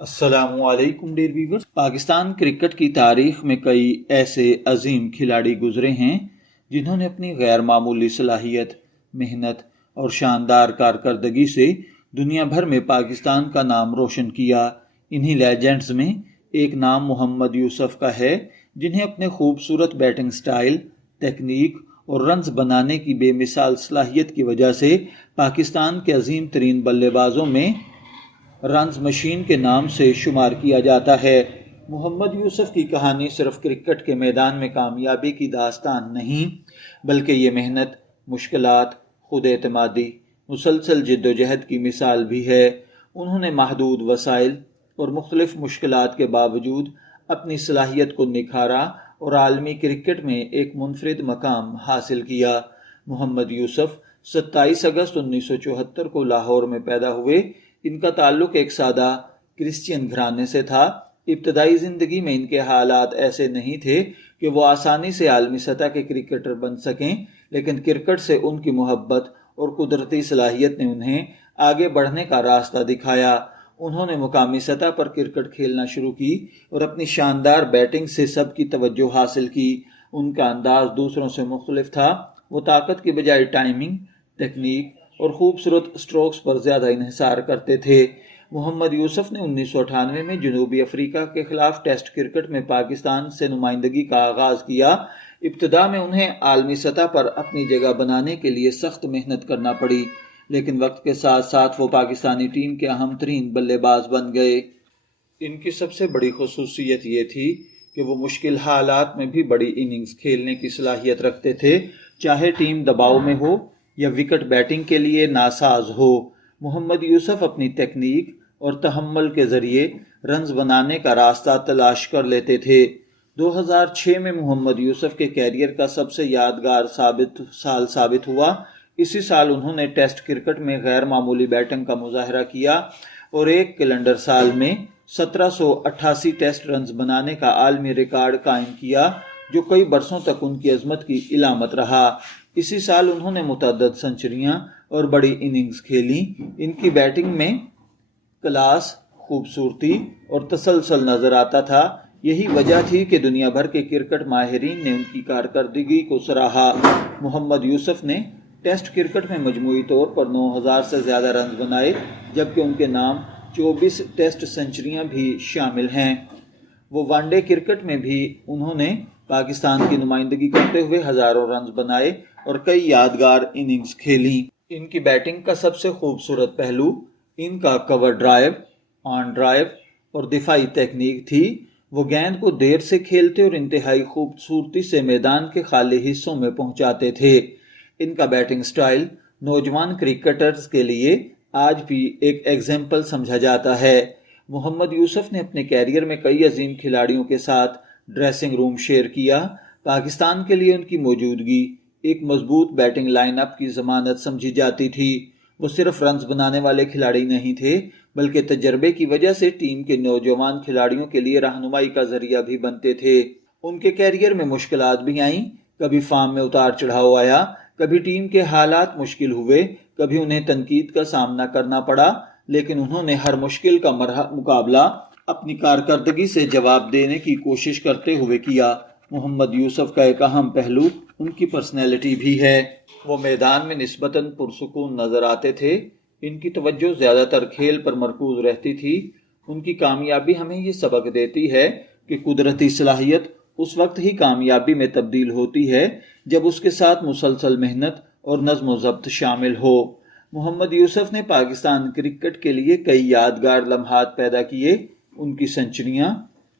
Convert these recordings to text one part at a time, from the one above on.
السلام علیکم dear viewers. Pakistan cricket کی تاریخ میں کئی ایسے عظیم کھلاڑی گزرے ہیں جنہوں نے اپنی غیر معمولی صلاحیت، محنت اور شاندار کارکردگی سے دنیا بھر میں پاکستان کا نام روشن کیا۔ انہی لیجنڈز میں ایک نام محمد یوسف کا ہے، جنہیں اپنے خوبصورت بیٹنگ سٹائل، تکنیک اور رنز بنانے کی بے مثال صلاحیت کی وجہ سے پاکستان کے عظیم ترین بلے بازوں میں رنز مشین کے نام سے شمار کیا جاتا ہے۔ محمد یوسف کی کہانی صرف کرکٹ کے میدان میں کامیابی کی داستان نہیں، بلکہ یہ محنت، مشکلات، خود اعتمادی، مسلسل جد و جہد کی مثال بھی ہے۔ انہوں نے محدود وسائل اور مختلف مشکلات کے باوجود اپنی صلاحیت کو نکھارا اور عالمی کرکٹ میں ایک منفرد مقام حاصل کیا۔ محمد یوسف 27 اگست 1974 کو لاہور میں پیدا ہوئے۔ ان کا تعلق ایک سادہ کرسچین گھرانے سے تھا۔ ابتدائی زندگی میں ان کے حالات ایسے نہیں تھے کہ وہ آسانی سے عالمی سطح کے کرکٹر بن سکیں، لیکن کرکٹ سے ان کی محبت اور قدرتی صلاحیت نے انہیں آگے بڑھنے کا راستہ دکھایا۔ انہوں نے مقامی سطح پر کرکٹ کھیلنا شروع کی اور اپنی شاندار بیٹنگ سے سب کی توجہ حاصل کی۔ ان کا انداز دوسروں سے مختلف تھا۔ وہ طاقت کی بجائے ٹائمنگ، تکنیک اور خوبصورت سٹروکس پر زیادہ انحصار کرتے تھے۔ محمد یوسف نے 1998 میں جنوبی افریقہ کے خلاف ٹیسٹ کرکٹ میں پاکستان سے نمائندگی کا آغاز کیا۔ ابتدا میں انہیں عالمی سطح پر اپنی جگہ بنانے کے لیے سخت محنت کرنا پڑی، لیکن وقت کے ساتھ ساتھ وہ پاکستانی ٹیم کے اہم ترین بلے باز بن گئے۔ ان کی سب سے بڑی خصوصیت یہ تھی کہ وہ مشکل حالات میں بھی بڑی اننگز کھیلنے کی صلاحیت رکھتے تھے، چاہے ٹیم دباؤ میں ہو یا وکٹ بیٹنگ کے لیے ناساز ہو۔ محمد یوسف اپنی تکنیک اور تحمل کے ذریعے رنز بنانے کا راستہ تلاش کر لیتے تھے۔ 2006 میں محمد یوسف کے کیریئر کا سب سے یادگار سال ثابت ہوا۔ اسی سال انہوں نے ٹیسٹ کرکٹ میں غیر معمولی بیٹنگ کا مظاہرہ کیا اور ایک کیلنڈر سال میں 1788 ٹیسٹ رنز بنانے کا عالمی ریکارڈ قائم کیا، جو کئی برسوں تک ان کی عظمت کی علامت رہا۔ اسی سال انہوں نے متعدد سنچریاں اور بڑی اننگز کھیلیں۔ ان کی بیٹنگ میں کلاس، خوبصورتی اور تسلسل نظر آتا تھا۔ یہی وجہ تھی کہ دنیا بھر کے کرکٹ ماہرین نے ان کی کارکردگی کو سراہا۔ محمد یوسف نے ٹیسٹ کرکٹ میں مجموعی طور پر 9000 سے زیادہ رنز بنائے، جبکہ ان کے نام 24 ٹیسٹ سنچریاں بھی شامل ہیں۔ وہ ون ڈے کرکٹ میں بھی انہوں نے پاکستان کی نمائندگی کرتے ہوئے ہزاروں رنز بنائے اور کئی یادگار اننگز کھیلیں۔ ان کی بیٹنگ کا سب سے خوبصورت پہلو ان کا کور ڈرائیو، آن ڈرائیو اور دفاعی تکنیک تھی۔ وہ گیند کو دیر سے کھیلتے اور انتہائی خوبصورتی سے میدان کے خالی حصوں میں پہنچاتے تھے۔ ان کا بیٹنگ سٹائل نوجوان کرکٹرز کے لیے آج بھی ایک ایگزامپل سمجھا جاتا ہے۔ محمد یوسف نے اپنے کیریئر میں کئی عظیم کھلاڑیوں کے ساتھ ڈریسنگ روم شیئر کیا۔ پاکستان کے لیے ان کی موجودگی ایک مضبوط بیٹنگ لائن اپ کی ضمانت سمجھی جاتی تھی۔ وہ صرف رنز بنانے والے کھلاڑی نہیں تھے، بلکہ تجربے کی وجہ سے ٹیم کے نوجوان کھلاڑیوں کے لیے رہنمائی کا ذریعہ بھی بنتے تھے۔ ان کے کیریئر میں مشکلات بھی آئیں، کبھی فارم میں اتار چڑھاؤ آیا، کبھی ٹیم کے حالات مشکل ہوئے، کبھی انہیں تنقید کا سامنا کرنا پڑا، لیکن انہوں نے ہر مشکل کا مقابلہ اپنی کارکردگی سے جواب دینے کی کوشش کرتے ہوئے کیا۔ محمد یوسف کا ایک اہم پہلو ان کی پرسنالٹی بھی ہے۔ وہ میدان میں نسبتاً پرسکون نظر آتے تھے۔ ان کی توجہ زیادہ تر کھیل پر مرکوز رہتی تھی۔ ان کی کامیابی ہمیں یہ سبق دیتی ہے کہ قدرتی صلاحیت اس وقت ہی کامیابی میں تبدیل ہوتی ہے جب اس کے ساتھ مسلسل محنت اور نظم و ضبط شامل ہو۔ محمد یوسف نے پاکستان کرکٹ کے لیے کئی یادگار لمحات پیدا کیے۔ ان کی سنچریاں،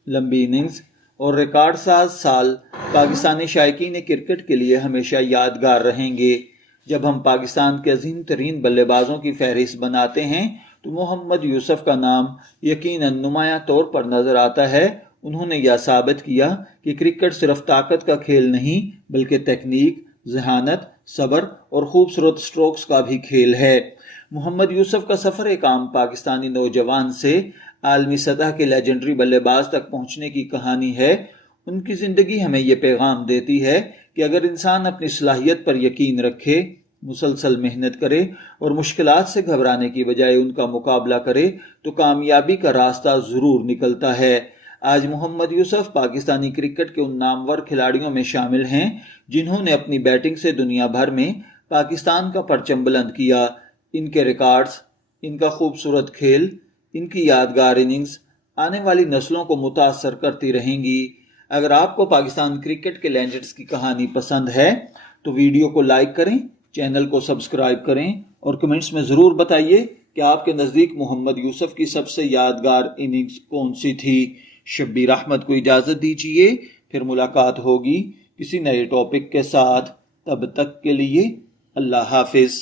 لمبی اننگز اور ریکارڈ ساز سال پاکستانی شائقین کرکٹ کے لیے ہمیشہ یادگار رہیں گے۔ جب ہم پاکستان کے عظیم ترین بلے بازوں کی فہرست بناتے ہیں تو محمد یوسف کا نام یقیناً نمایاں طور پر نظر آتا ہے۔ انہوں نے یہ ثابت کیا کہ کرکٹ صرف طاقت کا کھیل نہیں، بلکہ تکنیک، ذہانت، صبر اور خوبصورت سٹروکس کا بھی کھیل ہے۔ محمد یوسف کا سفر ایک عام پاکستانی نوجوان سے عالمی سطح کے لیجنڈری بلے باز تک پہنچنے کی کہانی ہے۔ ان کی زندگی ہمیں یہ پیغام دیتی ہے کہ اگر انسان اپنی صلاحیت پر یقین رکھے، مسلسل محنت کرے اور مشکلات سے گھبرانے کی بجائے ان کا مقابلہ کرے تو کامیابی کا راستہ ضرور نکلتا ہے۔ آج محمد یوسف پاکستانی کرکٹ کے ان نامور کھلاڑیوں میں شامل ہیں جنہوں نے اپنی بیٹنگ سے دنیا بھر میں پاکستان کا پرچم بلند کیا۔ ان کے ریکارڈز، ان کا خوبصورت کھیل، ان کی یادگار اننگز آنے والی نسلوں کو متاثر کرتی رہیں گی۔ اگر آپ کو پاکستان کرکٹ کے لیجنڈز کی کہانی پسند ہے تو ویڈیو کو لائک کریں، چینل کو سبسکرائب کریں اور کمنٹس میں ضرور بتائیے کہ آپ کے نزدیک محمد یوسف کی سب سے یادگار اننگز کون سی تھی۔ شبیر احمد کو اجازت دیجیے، پھر ملاقات ہوگی کسی نئے ٹاپک کے ساتھ۔ تب تک کے لیے اللہ حافظ۔